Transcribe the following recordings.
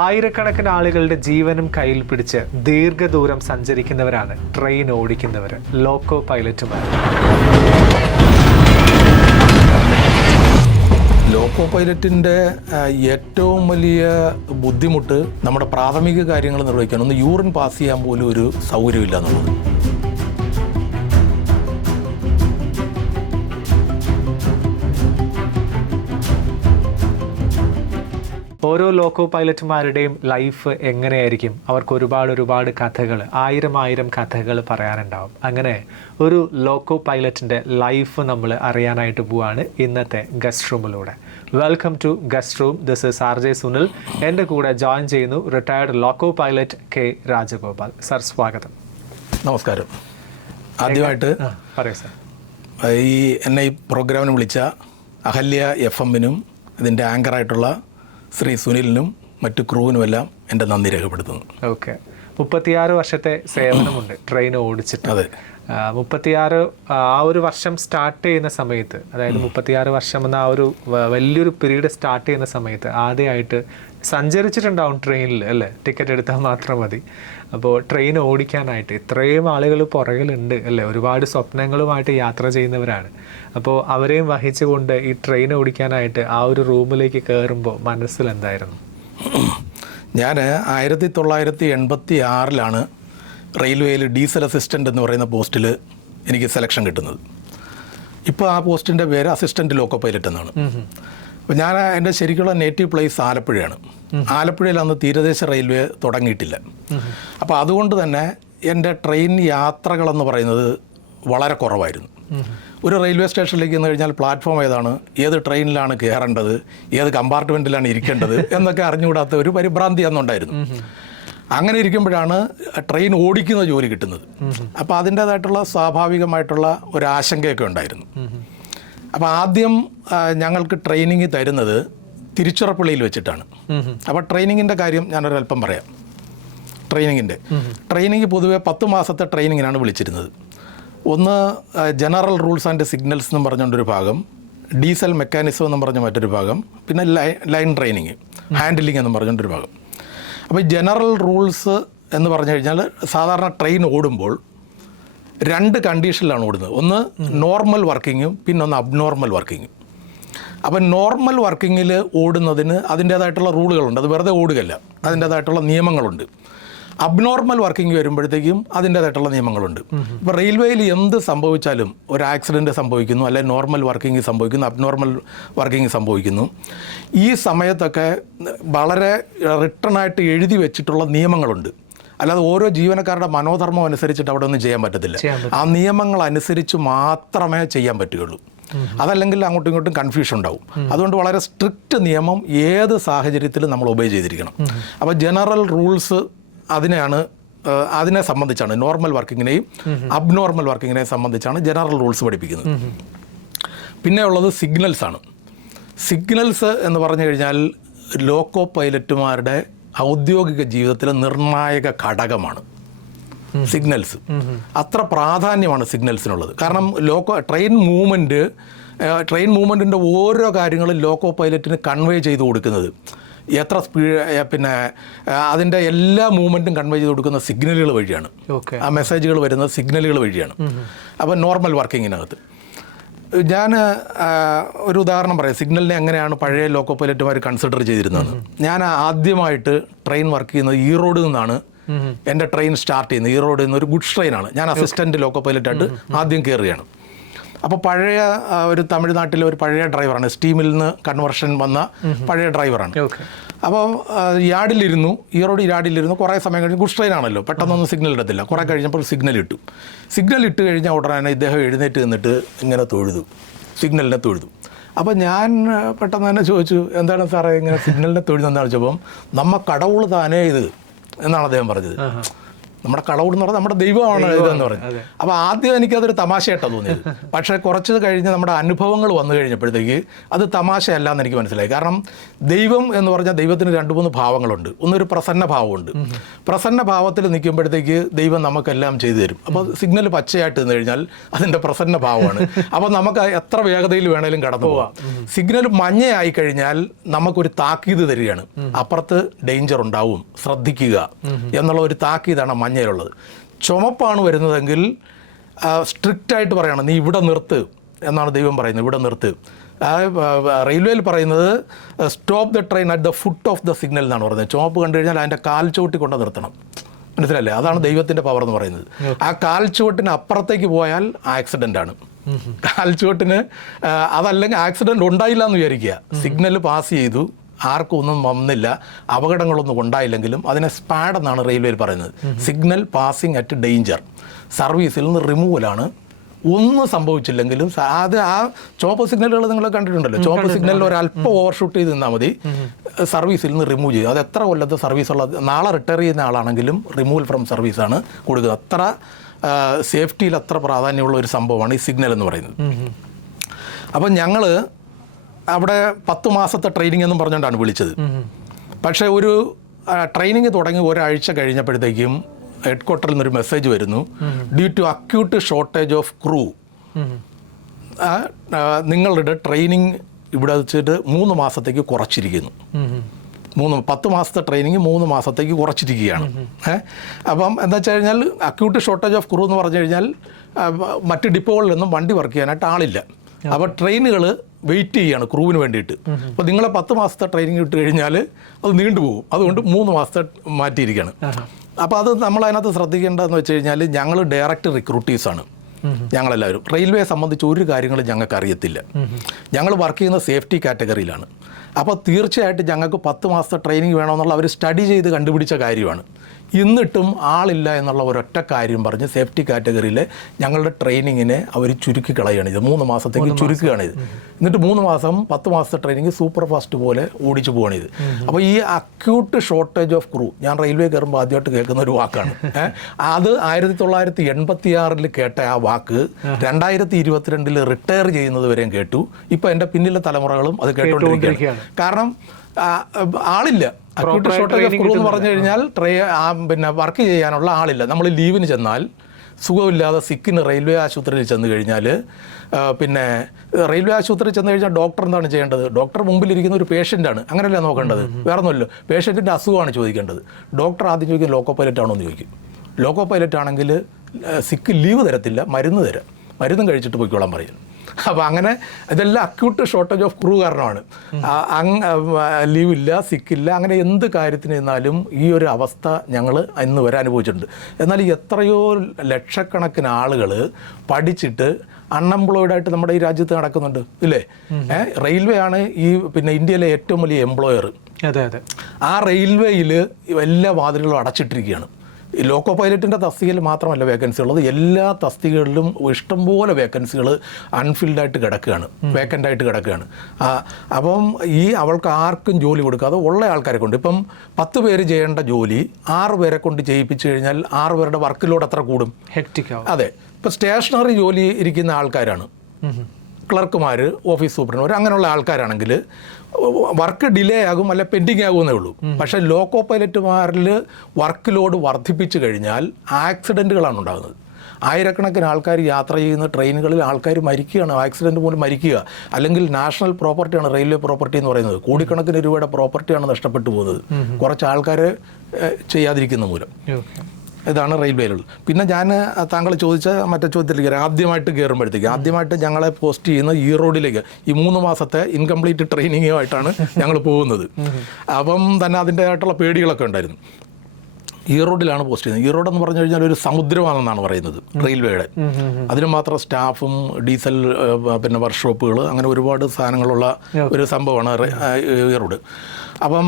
ആയിരക്കണക്കിന് ആളുകളുടെ ജീവനും കയ്യിൽ പിടിച്ച് ദീർഘദൂരം സഞ്ചരിക്കുന്നവരാണ് ട്രെയിൻ ഓടിക്കുന്നവർ, ലോക്കോ പൈലറ്റുമാർ. ലോക്കോ പൈലറ്റിൻ്റെ ഏറ്റവും വലിയ ബുദ്ധിമുട്ട് നമ്മുടെ പ്രാഥമിക കാര്യങ്ങൾ നിർവഹിക്കാൻ ഒന്ന് യൂറിൻ പാസ് ചെയ്യാൻ പോലും ഒരു സൗകര്യമില്ല എന്നുള്ളത്. ഓരോ ലോക്കോ പൈലറ്റുമാരുടെയും ലൈഫ് എങ്ങനെയായിരിക്കും? അവർക്ക് ഒരുപാട് കഥകൾ, ആയിരം കഥകൾ പറയാനുണ്ടാവും. അങ്ങനെ ഒരു ലോക്കോ പൈലറ്റിൻ്റെ ലൈഫ് നമ്മൾ അറിയാനായിട്ട് പോവാണ് ഇന്നത്തെ ഗസ്റ്റ് റൂമിലൂടെ. Welcome to guest room. This is RJ Sunil. എൻ്റെ കൂടെ ജോയിൻ ചെയ്യുന്നു retired loco pilot K Rajagopal. Sir, സ്വാഗതം. നമസ്കാരം. ആദ്യമായിട്ട് പറയൂ സർ. എന്നെ ഈ പ്രോഗ്രാമിന് വിളിച്ച അഹല്യ FM-നും ഇതിൻ്റെ ആങ്കറായിട്ടുള്ള ശ്രീ സുനിലിനും മറ്റു ക്രൂവിനുമെല്ലാം എൻ്റെ നന്ദി രേഖപ്പെടുത്തുന്നു. ഓക്കെ, 36 വർഷത്തെ സേവനമുണ്ട് ട്രെയിൻ ഓടിച്ചിട്ട്. അതെ, 36 ആ ഒരു വർഷം സ്റ്റാർട്ട് ചെയ്യുന്ന സമയത്ത്, അതായത് 36 വർഷം എന്ന ആ ഒരു വലിയൊരു പീരീഡ് സ്റ്റാർട്ട് ചെയ്യുന്ന സമയത്ത് ആദ്യമായിട്ട് സഞ്ചരിച്ചിട്ടുണ്ടാവും ട്രെയിനിൽ, അല്ലേ? ടിക്കറ്റ് എടുത്താൽ മാത്രം മതി. അപ്പോൾ ട്രെയിൻ ഓടിക്കാനായിട്ട് ഇത്രയും ആളുകൾ പുറകിലുണ്ട്, അല്ലേ? ഒരുപാട് സ്വപ്നങ്ങളുമായിട്ട് യാത്ര ചെയ്യുന്നവരാണ്. അപ്പോൾ അവരെയും വഹിച്ചുകൊണ്ട് ഈ ട്രെയിൻ ഓടിക്കാനായിട്ട് ആ ഒരു റൂമിലേക്ക് കയറുമ്പോൾ മനസ്സിൽ എന്തായിരുന്നു? ഞാൻ 1986 റെയിൽവേയിൽ ഡീസൽ അസിസ്റ്റൻ്റ് എന്ന് പറയുന്ന പോസ്റ്റിൽ എനിക്ക് സെലക്ഷൻ കിട്ടുന്നത്. ഇപ്പോൾ ആ പോസ്റ്റിൻ്റെ പേര് അസിസ്റ്റൻറ്റ് ലോക്കോ പൈലറ്റ് എന്നാണ്. അപ്പോൾ ഞാൻ എൻ്റെ ശരിക്കുള്ള നേറ്റീവ് പ്ലേസ് ആലപ്പുഴയാണ്. ആലപ്പുഴയിൽ അന്ന് തീരദേശ റെയിൽവേ തുടങ്ങിയിട്ടില്ല. അപ്പോൾ അതുകൊണ്ട് തന്നെ എൻ്റെ ട്രെയിൻ യാത്രകളെന്ന് പറയുന്നത് വളരെ കുറവായിരുന്നു. ഒരു റെയിൽവേ സ്റ്റേഷനിലേക്ക് ചെന്ന് കഴിഞ്ഞാൽ പ്ലാറ്റ്ഫോം ഏതാണ്, ഏത് ട്രെയിനിലാണ് കയറേണ്ടത്, ഏത് കമ്പാർട്ട്മെൻറ്റിലാണ് ഇരിക്കേണ്ടത് എന്നൊക്കെ അറിഞ്ഞുകൂടാത്ത ഒരു പരിഭ്രാന്തി അന്നുണ്ടായിരുന്നു. അങ്ങനെ ഇരിക്കുമ്പോഴാണ് ട്രെയിൻ ഓടിക്കുന്ന ജോലി കിട്ടുന്നത്. അപ്പോൾ അതിൻ്റേതായിട്ടുള്ള സ്വാഭാവികമായിട്ടുള്ള ഒരു ആശങ്കയൊക്കെ ഉണ്ടായിരുന്നു. അപ്പോൾ ആദ്യം ഞങ്ങൾക്ക് ട്രെയിനിങ് തരുന്നത് തിരുച്ചിറപ്പള്ളിയിൽ വെച്ചിട്ടാണ്. അപ്പോൾ ട്രെയിനിങ്ങിൻ്റെ കാര്യം ഞാനൊരല്പം പറയാം. ട്രെയിനിങ് പൊതുവെ 10 മാസത്തെ ട്രെയിനിങ്ങിനാണ് വിളിച്ചിരുന്നത്. ഒന്ന് ജനറൽ റൂൾസ് ആൻഡ് സിഗ്നൽസ് എന്നും പറഞ്ഞുകൊണ്ടൊരു ഭാഗം, ഡീസൽ മെക്കാനിസം എന്നും പറഞ്ഞ മറ്റൊരു ഭാഗം, പിന്നെ ലൈൻ ട്രെയിനിങ്, ഹാൻഡിലിംഗ് എന്നും പറഞ്ഞുകൊണ്ടൊരു ഭാഗം. അപ്പോൾ ജനറൽ റൂൾസ് എന്ന് പറഞ്ഞു കഴിഞ്ഞാൽ സാധാരണ ട്രെയിൻ ഓടുമ്പോൾ 2 കണ്ടീഷനിലാണ് ഓടുന്നത്. ഒന്ന് നോർമൽ വർക്കിങ്ങും പിന്നെ ഒന്ന് അബ്നോർമൽ വർക്കിങ്ങും. അപ്പം നോർമൽ വർക്കിങ്ങിൽ ഓടുന്നതിന് അതിൻ്റേതായിട്ടുള്ള റൂളുകളുണ്ട്. അത് വെറുതെ ഓടുകയല്ല, അതിൻ്റേതായിട്ടുള്ള നിയമങ്ങളുണ്ട്. അബ്നോർമൽ വർക്കിംഗ് വരുമ്പോഴത്തേക്കും അതിൻ്റേതായിട്ടുള്ള നിയമങ്ങളുണ്ട്. ഇപ്പോൾ റെയിൽവേയിൽ എന്ത് സംഭവിച്ചാലും, ഒരു ആക്സിഡൻറ്റ് സംഭവിക്കുന്നു, അല്ലെങ്കിൽ നോർമൽ വർക്കിംഗ് സംഭവിക്കുന്നു, അബ്നോർമൽ വർക്കിംഗ് സംഭവിക്കുന്നു, ഈ സമയത്തൊക്കെ വളരെ റിട്ടണായിട്ട് എഴുതി വെച്ചിട്ടുള്ള നിയമങ്ങളുണ്ട്. അല്ലാതെ ഓരോ ജീവനക്കാരുടെ മനോധർമ്മം അനുസരിച്ചിട്ട് അവിടെ ഒന്നും ചെയ്യാൻ പറ്റത്തില്ല. ആ നിയമങ്ങൾ അനുസരിച്ച് മാത്രമേ ചെയ്യാൻ പറ്റുകയുള്ളൂ. അതല്ലെങ്കിൽ അങ്ങോട്ടും ഇങ്ങോട്ടും കൺഫ്യൂഷൻ ഉണ്ടാവും. അതുകൊണ്ട് വളരെ സ്ട്രിക്റ്റ് നിയമം ഏത് സാഹചര്യത്തിലും നമ്മൾ ഒബേ ചെയ്തിരിക്കണം. അപ്പോൾ ജനറൽ റൂൾസ് അതിനെ സംബന്ധിച്ചാണ്, നോർമൽ വർക്കിങ്ങിനെയും അബ്നോർമൽ വർക്കിങ്ങിനെയും സംബന്ധിച്ചാണ് ജനറൽ റൂൾസ് പഠിപ്പിക്കുന്നത്. പിന്നെ ഉള്ളത് സിഗ്നൽസാണ്. സിഗ്നൽസ് എന്ന് പറഞ്ഞു കഴിഞ്ഞാൽ ലോക്കോ പൈലറ്റുമാരുടെ ഔദ്യോഗിക ജീവിതത്തിലെ നിർണായക ഘടകമാണ് സിഗ്നൽസ്. അത്ര പ്രാധാന്യമാണ് സിഗ്നൽസിനുള്ളത്. കാരണം ട്രെയിൻ മൂവ്മെൻറ്റിൻ്റെ ഓരോ കാര്യങ്ങളും ലോക്കോ പൈലറ്റിന് കൺവേ ചെയ്ത് കൊടുക്കുന്നത്, എത്ര സ്പീഡ്, പിന്നെ അതിൻ്റെ എല്ലാ മൂവ്മെൻറ്റും കൺവേ ചെയ്ത് കൊടുക്കുന്ന സിഗ്നലുകൾ വഴിയാണ്. ആ മെസ്സേജുകൾ വരുന്നത് സിഗ്നലുകൾ വഴിയാണ്. അപ്പോൾ നോർമൽ വർക്കിങ്ങിനകത്ത് ഞാൻ ഒരു ഉദാഹരണം പറയാം. സിഗ്നലിനെ എങ്ങനെയാണ് പഴയ ലോക്കോ പൈലറ്റുമാർ കൺസിഡർ ചെയ്തിരുന്നത്. ഞാൻ ആദ്യമായിട്ട് ട്രെയിൻ വർക്ക് ചെയ്യുന്നത് ഈറോഡിൽ നിന്നാണ്. എൻ്റെ ട്രെയിൻ സ്റ്റാർട്ട് ചെയ്യുന്നത് ഈറോഡിൽ നിന്ന്. ഒരു ഗുഡ്സ് ട്രെയിനാണ്. ഞാൻ അസിസ്റ്റൻറ്റ് ലോക്കോ പൈലറ്റായിട്ട് ആദ്യം കയറുകയാണ്. അപ്പോൾ പഴയ ഒരു തമിഴ്നാട്ടിലെ ഒരു പഴയ ഡ്രൈവറാണ്, സ്റ്റീമിൽ നിന്ന് കൺവേർഷൻ വന്ന പഴയ ഡ്രൈവറാണ്. അപ്പോൾ ഈറോഡ് യാർഡിലിരുന്നു. കുറേ സമയം കഴിഞ്ഞ് ഗുഡ്സ് ട്രെയിനാണല്ലോ, പെട്ടെന്നൊന്നും സിഗ്നൽ ഇടത്തില്ല. കുറേ കഴിഞ്ഞപ്പോൾ സിഗ്നൽ ഇട്ട് കഴിഞ്ഞാൽ ഉടനെ ഇദ്ദേഹം എഴുന്നേറ്റ് നിന്നിട്ട് ഇങ്ങനെ സിഗ്നലിനെ തൊഴുതു. അപ്പോൾ ഞാൻ പെട്ടെന്ന് തന്നെ ചോദിച്ചു, എന്താണ് സാറേ ഇങ്ങനെ സിഗ്നലിനെ തൊഴുതെന്ന് ചോദിച്ചപ്പം, നമ്മ കടവുൾ താനേ ഇത് എന്നാണ് അദ്ദേഹം പറഞ്ഞത്. നമ്മുടെ കടവുട് എന്ന് പറഞ്ഞാൽ നമ്മുടെ ദൈവമാണ് ഇതെന്ന് പറയുന്നത്. അപ്പോൾ ആദ്യം എനിക്കതൊരു തമാശയായിട്ടാണ് തോന്നിയത്. പക്ഷേ കുറച്ച് കഴിഞ്ഞ് നമ്മുടെ അനുഭവങ്ങൾ വന്നു കഴിഞ്ഞപ്പോഴത്തേക്ക് അത് തമാശയല്ല എന്ന് എനിക്ക് മനസ്സിലായി. കാരണം ദൈവം എന്ന് പറഞ്ഞാൽ ദൈവത്തിന് 2-3 ഭാവങ്ങളുണ്ട്. ഒന്നൊരു പ്രസന്ന ഭാവമുണ്ട്. പ്രസന്ന ഭാവത്തിൽ നിൽക്കുമ്പോഴത്തേക്ക് ദൈവം നമുക്കെല്ലാം ചെയ്തു തരും. അപ്പോൾ സിഗ്നൽ പച്ചയായിട്ട് നിന്ന് കഴിഞ്ഞാൽ അതിൻ്റെ പ്രസന്ന ഭാവമാണ്. അപ്പോൾ നമുക്ക് എത്ര വേഗതയിൽ വേണേലും കടന്നു പോവാം. സിഗ്നൽ മഞ്ഞയായി കഴിഞ്ഞാൽ നമുക്കൊരു താക്കീത് തരികയാണ്, അപ്പുറത്ത് ഡേഞ്ചർ ഉണ്ടാവും, ശ്രദ്ധിക്കുക എന്നുള്ള ഒരു താക്കീതാണ് മഞ്ഞയിലുള്ളത്. ചുമപ്പാണ് വരുന്നതെങ്കിൽ സ്ട്രിക്റ്റായിട്ട് പറയണം, നീ ഇവിടെ നിർത്ത് എന്നാണ് ദൈവം പറയുന്നത്, ഇവിടെ നിർത്ത്. റെയിൽവേയിൽ പറയുന്നത് stop the train at the foot of the signal എന്നാണ് പറയുന്നത്. ചുമപ്പ് കണ്ടു കഴിഞ്ഞാൽ അതിൻ്റെ കാൽ ചവിട്ടി കൊണ്ട് നിർത്തണം. മനസ്സിലല്ലേ? അതാണ് ദൈവത്തിൻ്റെ പവർ എന്ന് പറയുന്നത്. ആ കാൽ ചുവട്ടിന് അപ്പുറത്തേക്ക് പോയാൽ ആക്സിഡൻ്റ് ആണ്. കാൽ ചുവട്ടിന് അതല്ലെങ്കിൽ ആക്സിഡൻറ്റ് ഉണ്ടായില്ല എന്ന് വിചാരിക്കുക, സിഗ്നൽ പാസ് ചെയ്തു, ആർക്കും ഒന്നും വന്നില്ല, അപകടങ്ങളൊന്നും ഉണ്ടായില്ലെങ്കിലും അതിനെ സ്പാഡ് എന്നാണ് റെയിൽവേയിൽ പറയുന്നത്. Signal passing at danger. സർവീസിൽ നിന്ന് റിമൂവലാണ്. ഒന്നും സംഭവിച്ചില്ലെങ്കിലും അത് ആ ചുവപ്പ് സിഗ്നലുകൾ നിങ്ങൾ കണ്ടിട്ടുണ്ടല്ലോ, ചുവപ്പ് സിഗ്നലിൽ ഒരല്പം ഓവർഷൂട്ട് ചെയ്ത് നിന്നാൽ മതി, സർവീസിൽ നിന്ന് റിമൂവ് ചെയ്യും. അത് എത്ര കൊല്ലത്തെ സർവീസുള്ള, നാളെ റിട്ടയർ ചെയ്യുന്ന ആളാണെങ്കിലും റിമൂവൽ ഫ്രം സർവീസാണ് കൊടുക്കുക. അത്ര സേഫ്റ്റിയിൽ അത്ര പ്രാധാന്യമുള്ള ഒരു സംഭവമാണ് ഈ സിഗ്നൽ എന്ന് പറയുന്നത്. അപ്പം ഞങ്ങൾ അവിടെ 10 മാസത്തെ ട്രെയിനിങ് എന്നും പറഞ്ഞുകൊണ്ടാണ് വിളിച്ചത്. പക്ഷേ ഒരു ട്രെയിനിങ് തുടങ്ങി ഒരാഴ്ച കഴിഞ്ഞപ്പോഴത്തേക്കും ഹെഡ് ക്വാർട്ടറിൽ നിന്നൊരു മെസ്സേജ് വരുന്നു, due to acute shortage of crew നിങ്ങളുടെ ട്രെയിനിങ് ഇവിടെ വെച്ചിട്ട് 3 മാസത്തേക്ക് കുറച്ചിരിക്കുന്നു. 10 മാസത്തെ ട്രെയിനിങ് 3 മാസത്തേക്ക് കുറച്ചിരിക്കുകയാണ്. അപ്പം എന്താ വെച്ച് കഴിഞ്ഞാൽ അക്യൂട്ട് ഷോർട്ടേജ് ഓഫ് ക്രൂ എന്ന് പറഞ്ഞു കഴിഞ്ഞാൽ മറ്റ് ഡിപ്പോകളിലൊന്നും വണ്ടി വർക്ക് ചെയ്യാനായിട്ട് ആളില്ല. അപ്പോൾ ട്രെയിനുകൾ വെയിറ്റ് ചെയ്യുകയാണ് ക്രൂവിന് വേണ്ടിയിട്ട്. അപ്പോൾ നിങ്ങളെ 10 മാസത്തെ ട്രെയിനിങ് ഇട്ട് കഴിഞ്ഞാൽ അത് നീണ്ടുപോകും. അതുകൊണ്ട് 3 മാസത്തെ മാറ്റിയിരിക്കുകയാണ്. അപ്പോൾ അത് നമ്മളതിനകത്ത് ശ്രദ്ധിക്കേണ്ടതെന്ന് വെച്ച് കഴിഞ്ഞാൽ ഞങ്ങൾ ഡയറക്റ്റ് റിക്രൂട്ടീസാണ് ഞങ്ങളെല്ലാവരും. റെയിൽവേയെ സംബന്ധിച്ച് ഒരു കാര്യങ്ങളും ഞങ്ങൾക്ക് അറിയത്തില്ല. ഞങ്ങൾ വർക്ക് ചെയ്യുന്ന സേഫ്റ്റി കാറ്റഗറിയിലാണ്. അപ്പോൾ തീർച്ചയായിട്ടും ഞങ്ങൾക്ക് 10 മാസത്തെ ട്രെയിനിങ് വേണമെന്നുള്ള അവർ സ്റ്റഡി ചെയ്ത് കണ്ടുപിടിച്ച കാര്യമാണ്. എന്നിട്ടും ആളില്ല എന്നുള്ള ഒരൊറ്റ കാര്യം പറഞ്ഞ് സേഫ്റ്റി കാറ്റഗറിയിലെ ഞങ്ങളുടെ ട്രെയിനിങ്ങിനെ അവർ ചുരുക്കി കളയുകയാണ് ഇത്. 3 മാസത്തേക്ക് ചുരുക്കുകയാണ് ഇത്. എന്നിട്ട് 3 മാസം 10 മാസത്തെ ട്രെയിനിങ് സൂപ്പർ ഫാസ്റ്റ് പോലെ ഓടിച്ചു പോവാണ് ഇത്. അപ്പോൾ ഈ അക്യൂട്ട് ഷോർട്ടേജ് ഓഫ് ക്രൂ ഞാൻ റെയിൽവേ കയറുമ്പോൾ ആദ്യമായിട്ട് കേൾക്കുന്ന ഒരു വാക്കാണ്. അത് 1986 കേട്ട ആ വാക്ക് 2022 റിട്ടയർ ചെയ്യുന്നത് വരെയും കേട്ടു. ഇപ്പോൾ എൻ്റെ പിന്നിലെ തലമുറകളും അത് കേട്ടുകൊണ്ടിരിക്കുകയാണ്. കാരണം ആളില്ല. അക്യൂട്ട് ഷോർട്ടേജ് ഓഫ് ക്രൂ എന്ന് പറഞ്ഞു കഴിഞ്ഞാൽ പിന്നെ വർക്ക് ചെയ്യാനുള്ള ആളില്ല. നമ്മൾ ലീവിന് ചെന്നാൽ സുഖമില്ലാതെ സിക്കിന് റെയിൽവേ ആശുപത്രിയിൽ ചെന്ന് കഴിഞ്ഞാൽ പിന്നെ റെയിൽവേ ആശുപത്രിയിൽ ചെന്ന് കഴിഞ്ഞാൽ ഡോക്ടർ എന്താണ് ചെയ്യേണ്ടത്? ഡോക്ടർ മുമ്പിലിരിക്കുന്ന ഒരു പേഷ്യൻ്റാണ്, അങ്ങനെയല്ല നോക്കേണ്ടത്, വേറെ ഒന്നുമല്ലോ. പേഷ്യൻറ്റിൻ്റെ അസുഖമാണ് ചോദിക്കേണ്ടത്. ഡോക്ടർ ആദ്യം ചോദിക്കും ലോക്കോ പൈലറ്റ് ആണോ എന്ന് ചോദിക്കും. ലോക്കോ പൈലറ്റ് ആണെങ്കിൽ സിക്ക് ലീവ് തരത്തില്ല, മരുന്ന് തരാം, മരുന്നും കഴിച്ചിട്ട് പോയിക്കോളാൻ പറയും. അപ്പോൾ അങ്ങനെ ഇതെല്ലാം അക്യൂട്ട് ഷോർട്ടേജ് ഓഫ് ക്രൂ കാരണമാണ്. ലീവില്ല, സിക്കില്ല, അങ്ങനെ എന്ത് കാര്യത്തിന് ചെന്നാലും ഈ ഒരു അവസ്ഥ ഞങ്ങൾ ഇന്ന് വരെ അനുഭവിച്ചിട്ടുണ്ട്. എന്നാൽ എത്രയോ ലക്ഷക്കണക്കിന് ആളുകൾ പഠിച്ചിട്ട് അൺഎംപ്ലോയിഡായിട്ട് നമ്മുടെ ഈ രാജ്യത്ത് നടക്കുന്നുണ്ട് ഇല്ലേ? റെയിൽവേ ആണ് ഈ പിന്നെ ഇന്ത്യയിലെ ഏറ്റവും വലിയ എംപ്ലോയർ. ആ റെയിൽവേയിൽ എല്ലാ വാതിലുകളും അടച്ചിട്ടിരിക്കുകയാണ്. ഈ ലോക്കോ പൈലറ്റിൻ്റെ തസ്തികയിൽ മാത്രമല്ല വേക്കൻസി ഉള്ളത്, എല്ലാ തസ്തികകളിലും ഇഷ്ടംപോലെ വേക്കൻസികൾ അൺഫിൽഡായിട്ട് കിടക്കുകയാണ്, വേക്കൻ്റായിട്ട് കിടക്കുകയാണ്. അപ്പം ഈ അവൾക്ക് ആർക്കും ജോലി കൊടുക്കാതെ ഉള്ള ആൾക്കാരെ കൊണ്ട് ഇപ്പം 10 പേര് ചെയ്യേണ്ട ജോലി 6 പേരെ കൊണ്ട് ചെയ്യിപ്പിച്ചു കഴിഞ്ഞാൽ 6 പേരുടെ വർക്ക് ലോഡ് എത്ര കൂടും? അതെ. ഇപ്പം സ്റ്റേഷനറി ജോലി ഇരിക്കുന്ന ആൾക്കാരാണ് ക്ലർക്കുമാർ, ഓഫീസ് സൂപ്രണ്ടന്മാർ, അങ്ങനെയുള്ള ആൾക്കാരാണെങ്കിൽ വർക്ക് ഡിലേ ആകും, അല്ല പെൻഡിങ് ആകുമെന്നേ ഉള്ളൂ. പക്ഷേ ലോക്കോ പൈലറ്റുമാരിൽ വർക്ക് ലോഡ് വർദ്ധിപ്പിച്ചു കഴിഞ്ഞാൽ ആക്സിഡൻറ്റുകളാണ് ഉണ്ടാകുന്നത്. ആയിരക്കണക്കിന് ആൾക്കാർ യാത്ര ചെയ്യുന്ന ട്രെയിനുകളിൽ ആൾക്കാർ മരിക്കുകയാണ്, ആക്സിഡൻറ്റ് മൂലം മരിക്കുക. അല്ലെങ്കിൽ നാഷണൽ പ്രോപ്പർട്ടിയാണ് റെയിൽവേ പ്രോപ്പർട്ടി എന്ന് പറയുന്നത്. കോടിക്കണക്കിന് രൂപയുടെ പ്രോപ്പർട്ടിയാണ് നഷ്ടപ്പെട്ടു പോകുന്നത് കുറച്ച് ആൾക്കാർ ചെയ്യാതിരിക്കുന്ന മൂലം. ഇതാണ് റെയിൽവേയിലുള്ളത്. പിന്നെ ഞാൻ താങ്കൾ ചോദിച്ച മറ്റേ ചോദ്യത്തിലേക്ക് ആദ്യമായിട്ട് ഞങ്ങളെ പോസ്റ്റ് ചെയ്യുന്ന ഈ റോഡിലേക്ക് ഈ 3 മാസത്തെ ഇൻകംപ്ലീറ്റ് ട്രെയിനിങ്ങുമായിട്ടാണ് ഞങ്ങൾ പോകുന്നത്. അപ്പം തന്നെ അതിൻ്റെതായിട്ടുള്ള പേടികളൊക്കെ ഉണ്ടായിരുന്നു. ഈ റോഡിലാണ് പോസ്റ്റ് ചെയ്യുന്നത്. ഈ റോഡെന്ന് പറഞ്ഞു കഴിഞ്ഞാൽ ഒരു സമുദ്രമാണെന്നാണ് പറയുന്നത് റെയിൽവേയുടെ. അതിന് മാത്രം സ്റ്റാഫും ഡീസൽ പിന്നെ വർക്ക്ഷോപ്പുകൾ അങ്ങനെ ഒരുപാട് സാധനങ്ങളുള്ള ഒരു സംഭവമാണ് ഈ റോഡ്. അപ്പം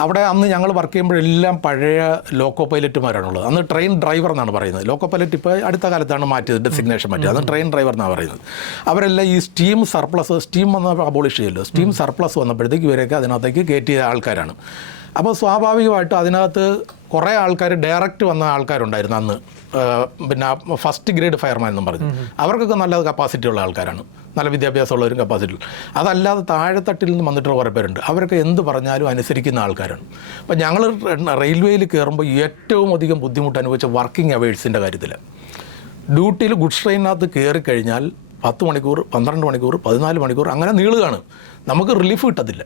അവിടെ അന്ന് ഞങ്ങൾ വർക്ക് ചെയ്യുമ്പോഴെല്ലാം പഴയ ലോക്കോ പൈലറ്റുമാരാണുള്ളത്. അന്ന് ട്രെയിൻ ഡ്രൈവർ എന്നാണ് പറയുന്നത്. ലോക്കോ പൈലറ്റ് ഇപ്പോൾ അടുത്ത കാലത്താണ് മാറ്റിയത്, ഡെസിഗ്നേഷൻ മാറ്റിയത്. അന്ന് ട്രെയിൻ ഡ്രൈവർ എന്നാണ് പറയുന്നത്. അവരെല്ലാം ഈ സ്റ്റീം വന്ന് അബോളിഷ് ചെയ്യുമല്ലോ, സ്റ്റീം സർപ്ലസ് വന്നപ്പോഴത്തേക്ക് ഇവരെയൊക്കെ അതിനകത്തേക്ക് കയറ്റിയ ആൾക്കാരാണ്. അപ്പോൾ സ്വാഭാവികമായിട്ടും അതിനകത്ത് കുറേ ആൾക്കാർ ഡയറക്റ്റ് വന്ന ആൾക്കാരുണ്ടായിരുന്നു അന്ന്. പിന്നെ ഫസ്റ്റ് ഗ്രേഡ് ഫയർമാൻ എന്നും പറഞ്ഞു. അവർക്കൊക്കെ നല്ല കപ്പാസിറ്റി ഉള്ള ആൾക്കാരാണ്, നല്ല വിദ്യാഭ്യാസമുള്ളവരും കപ്പാസിറ്റി. അതല്ലാതെ താഴെത്തട്ടിൽ നിന്ന് വന്നിട്ടുള്ള കുറേ പേരുണ്ട്. അവരൊക്കെ എന്ത് പറഞ്ഞാലും അനുസരിക്കുന്ന ആൾക്കാരാണ്. അപ്പം ഞങ്ങൾ റെയിൽവേയിൽ കയറുമ്പോൾ ഏറ്റവും അധികം ബുദ്ധിമുട്ട് അനുഭവിച്ച വർക്കിംഗ് അവേഴ്സിൻ്റെ കാര്യത്തിൽ. ഡ്യൂട്ടിയിൽ ഗുഡ്സ് ട്രെയിനകത്ത് കയറിക്കഴിഞ്ഞാൽ 10 മണിക്കൂർ, 12 മണിക്കൂർ, 14 മണിക്കൂർ അങ്ങനെ നീളുകയാണ്. നമുക്ക് റിലീഫ് കിട്ടത്തില്ല.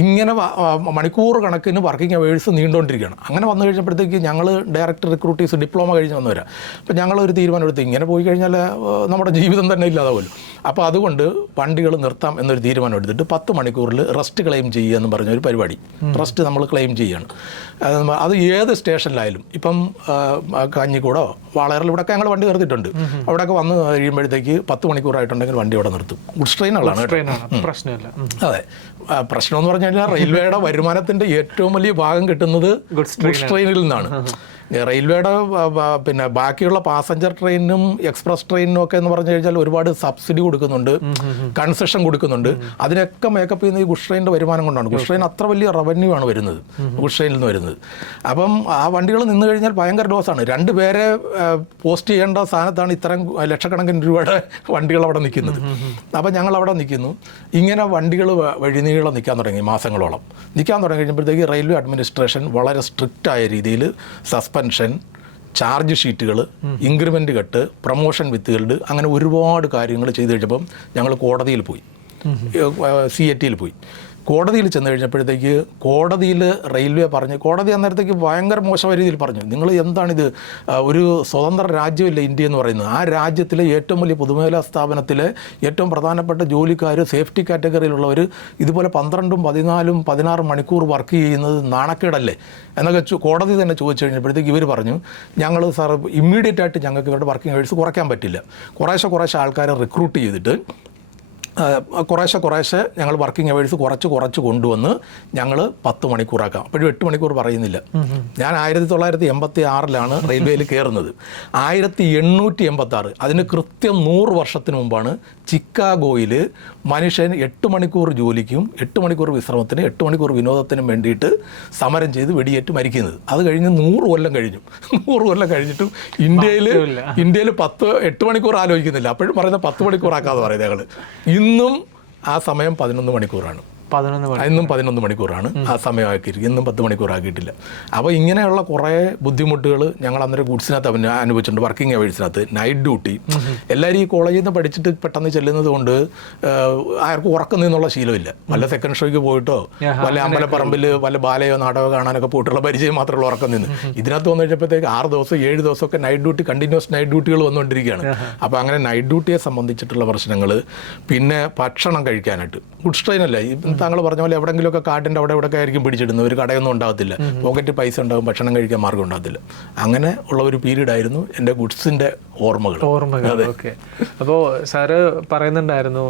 ഇങ്ങനെ മണിക്കൂർ കണക്കിന് വർക്കിംഗ് അവേഴ്സ് നീണ്ടുകൊണ്ടിരിക്കുകയാണ്. അങ്ങനെ വന്നു കഴിഞ്ഞപ്പോഴത്തേക്ക് ഞങ്ങൾ ഡയറക്റ്റ് റിക്രൂട്ടീസ് ഡിപ്ലോമ കഴിഞ്ഞ് വന്നവരാണ്. അപ്പോൾ ഞങ്ങളൊരു തീരുമാനം എടുത്ത് ഇങ്ങനെ പോയി കഴിഞ്ഞാൽ നമ്മുടെ ജീവിതം തന്നെ ഇല്ലാതാവുമല്ലോ. അപ്പോൾ അതുകൊണ്ട് വണ്ടികൾ നിർത്താം എന്നൊരു തീരുമാനം എടുത്തിട്ട് 10 മണിക്കൂറിൽ റെസ്റ്റ് ക്ലെയിം ചെയ്യുക എന്ന് പറഞ്ഞൊരു പരിപാടി. റെസ്റ്റ് നമ്മൾ ക്ലെയിം ചെയ്യുകയാണ്. അത് ഏത് സ്റ്റേഷനിലായാലും, ഇപ്പം കഞ്ഞിക്കൂടോ വാളയാറിൽ ഇവിടെയൊക്കെ ഞങ്ങൾ വണ്ടി നിർത്തിയിട്ടുണ്ട്. അവിടെയൊക്കെ വന്ന് കഴിയുമ്പോഴത്തേക്ക് 10 മണിക്കൂറായിട്ടുണ്ടെങ്കിൽ വണ്ടി അവിടെ നിർത്തും. ഗുഡ്സ് ട്രെയിനുകളാണ്. പ്രശ്നമില്ല. അതെ, പ്രശ്നം എന്ന് പറഞ്ഞു കഴിഞ്ഞാൽ റെയിൽവേയുടെ വരുമാനത്തിൻ്റെ ഏറ്റവും വലിയ ഭാഗം കിട്ടുന്നത് ഗുഡ്സ് ട്രെയിനിൽ നിന്നാണ്. റെയിൽവേയുടെ പിന്നെ ബാക്കിയുള്ള പാസഞ്ചർ ട്രെയിനും എക്സ്പ്രസ് ട്രെയിനും ഒക്കെ എന്ന് പറഞ്ഞു കഴിഞ്ഞാൽ ഒരുപാട് സബ്സിഡി കൊടുക്കുന്നുണ്ട്, കൺസെഷൻ കൊടുക്കുന്നുണ്ട്. അതിനൊക്കെ മേക്കപ്പ് ചെയ്യുന്നത് ഈ ഗുഡ്സ് ട്രെയിനിൻ്റെ വരുമാനം കൊണ്ടാണ്. ഗുഡ്സ് ട്രെയിൻ അത്ര വലിയ റവന്യൂ ആണ് വരുന്നത്, ഗുഡ്സ് ട്രെയിനിൽ നിന്ന് വരുന്നത്. അപ്പം ആ വണ്ടികൾ നിന്ന് കഴിഞ്ഞാൽ ഭയങ്കര ലോസാണ്. 2 പേരെ പോസ്റ്റ് ചെയ്യേണ്ട സ്ഥാനത്താണ് ഇത്രയും ലക്ഷക്കണക്കിന് രൂപയുടെ വണ്ടികൾ അവിടെ നിൽക്കുന്നത്. അപ്പം ഞങ്ങൾ അവിടെ നിൽക്കുന്നു. ഇങ്ങനെ വണ്ടികൾ വഴിനീളം നിൽക്കാൻ തുടങ്ങി, മാസങ്ങളോളം നിൽക്കാൻ തുടങ്ങി കഴിഞ്ഞപ്പോഴത്തേക്ക് റെയിൽവേ അഡ്മിനിസ്ട്രേഷൻ വളരെ സ്ട്രിക്റ്റായ രീതിയിൽ സസ്പെൻഷൻ, ചാർജ് ഷീറ്റുകൾ, ഇൻക്രിമെൻ്റ് കട്ട്, പ്രൊമോഷൻ വിത്ത് ഗിൽഡ്, അങ്ങനെ ഒരുപാട് കാര്യങ്ങൾ ചെയ്ത് കഴിഞ്ഞപ്പം ഞങ്ങൾ കോടതിയിൽ പോയി, CAT പോയി. കോടതിയിൽ ചെന്ന് കഴിഞ്ഞപ്പോഴത്തേക്ക് കോടതിയിൽ റെയിൽവേ പറഞ്ഞ്, കോടതി അന്നേരത്തേക്ക് ഭയങ്കര മോശമായ രീതിയിൽ പറഞ്ഞു, നിങ്ങൾ എന്താണിത്, ഒരു സ്വതന്ത്ര രാജ്യമില്ല ഇന്ത്യ എന്ന് പറയുന്നത്. ആ രാജ്യത്തിലെ ഏറ്റവും വലിയ പൊതുമേഖലാ സ്ഥാപനത്തിലെ ഏറ്റവും പ്രധാനപ്പെട്ട ജോലിക്കാർ, സേഫ്റ്റി കാറ്റഗറിയിലുള്ളവർ ഇതുപോലെ 12, 14, 16 മണിക്കൂർ വർക്ക് ചെയ്യുന്നത് നാണക്കേടല്ലേ എന്നൊക്കെ കോടതി തന്നെ ചോദിച്ചു കഴിഞ്ഞപ്പോഴത്തേക്ക് ഇവർ പറഞ്ഞു, ഞങ്ങൾ സാർ ഇമ്മീഡിയറ്റ് ആയിട്ട് ഞങ്ങൾക്ക് ഇവരുടെ വർക്കിംഗ് അവേഴ്സ് കുറയ്ക്കാൻ പറ്റില്ല. കുറേശ്ശെ ആൾക്കാരെ റിക്രൂട്ട് ചെയ്തിട്ട് കുറേശ്ശെ ഞങ്ങൾ വർക്കിംഗ് അവേഴ്സ് കുറച്ച് കൊണ്ടുവന്ന് ഞങ്ങൾ 10 മണിക്കൂറാക്കാം. അപ്പോഴും 8 മണിക്കൂർ പറയുന്നില്ല. ഞാൻ 1986 റെയിൽവേയിൽ കയറുന്നത്. 1886, അതിന് കൃത്യം 100 വർഷത്തിന് മുമ്പാണ് ചിക്കാഗോയിൽ മനുഷ്യൻ 8 മണിക്കൂർ ജോലിക്കും 8 മണിക്കൂർ വിശ്രമത്തിന് 8 മണിക്കൂർ വിനോദത്തിനും വേണ്ടിയിട്ട് സമരം ചെയ്ത് വെടിയേറ്റ് മരിക്കുന്നത്. അത് കഴിഞ്ഞ് 100 കൊല്ലം കഴിഞ്ഞു. 100 കൊല്ലം കഴിഞ്ഞിട്ടും ഇന്ത്യയിൽ 8 മണിക്കൂർ ആലോചിക്കുന്നില്ല. അപ്പോഴും പറയുന്നത് 10 മണിക്കൂറാക്കാതെ പറയുന്നത് ഞങ്ങൾ. ഇന്നും ആ സമയം 11 മണിക്കൂറാണ്. ഇന്നും 11 മണിക്കൂറാണ് ആ സമയമാക്കിയിരിക്കും. ഇന്നും 10 മണിക്കൂറാക്കിയിട്ടില്ല. അപ്പോൾ ഇങ്ങനെയുള്ള കുറേ ബുദ്ധിമുട്ടുകൾ ഞങ്ങൾ അന്നേരം ഗുഡ്സിനകത്ത് അനുഭവിച്ചിട്ടുണ്ട്. വർക്കിംഗ് അവേഴ്സിനകത്ത് നൈറ്റ് ഡ്യൂട്ടി, എല്ലാവരും ഈ കോളേജിൽ നിന്ന് പഠിച്ചിട്ട് പെട്ടെന്ന് ചെല്ലുന്നത് കൊണ്ട് ആർക്കും ഉറക്കം നിന്നുള്ള ശീലമില്ല. വല്ല സെക്കൻഡ് ഷോയ്ക്ക് പോയിട്ടോ വല്ല അമ്പലപ്പറമ്പിൽ വല്ല ബാലയോ നാടകമോ കാണാനൊക്കെ പോയിട്ടുള്ള പരിചയം മാത്രമുള്ള ഉറക്കം നിന്ന്. ഇതിനകത്ത് വന്നു കഴിഞ്ഞപ്പോഴത്തേക്ക് 6 ദിവസം 7 ദിവസമൊക്കെ നൈറ്റ് ഡ്യൂട്ടി, കണ്ടിന്യൂസ് നൈറ്റ് ഡ്യൂട്ടികൾ വന്നുകൊണ്ടിരിക്കുകയാണ്. അപ്പോൾ അങ്ങനെ നൈറ്റ് ഡ്യൂട്ടിയെ സംബന്ധിച്ചിട്ടുള്ള പ്രശ്നങ്ങൾ. പിന്നെ ഭക്ഷണം കഴിക്കാനായിട്ട് ഗുഡ്സ് ട്രെയിനല്ല, താങ്കൾ പറഞ്ഞ പോലെ എവിടെയെങ്കിലുമൊക്കെ കാട്ടിൻ്റെ അവിടെ ആയിരിക്കും പിടിച്ചിടുന്നത്. ഒരു കടയൊന്നും ഉണ്ടാകത്തില്ല, പോക്കറ്റ് പൈസ ഉണ്ടാകും, ഭക്ഷണം കഴിക്കാൻ മാർഗ്ഗം ഉണ്ടാകത്തില്ല. അങ്ങനെ ഉള്ള ഒരു പീരീഡ് ആയിരുന്നു എൻ്റെ ഗുഡ്സിൻ്റെ ഓർമ്മകൾ. ഓക്കെ. അപ്പോൾ സാറ് പറയുന്നുണ്ടായിരുന്നു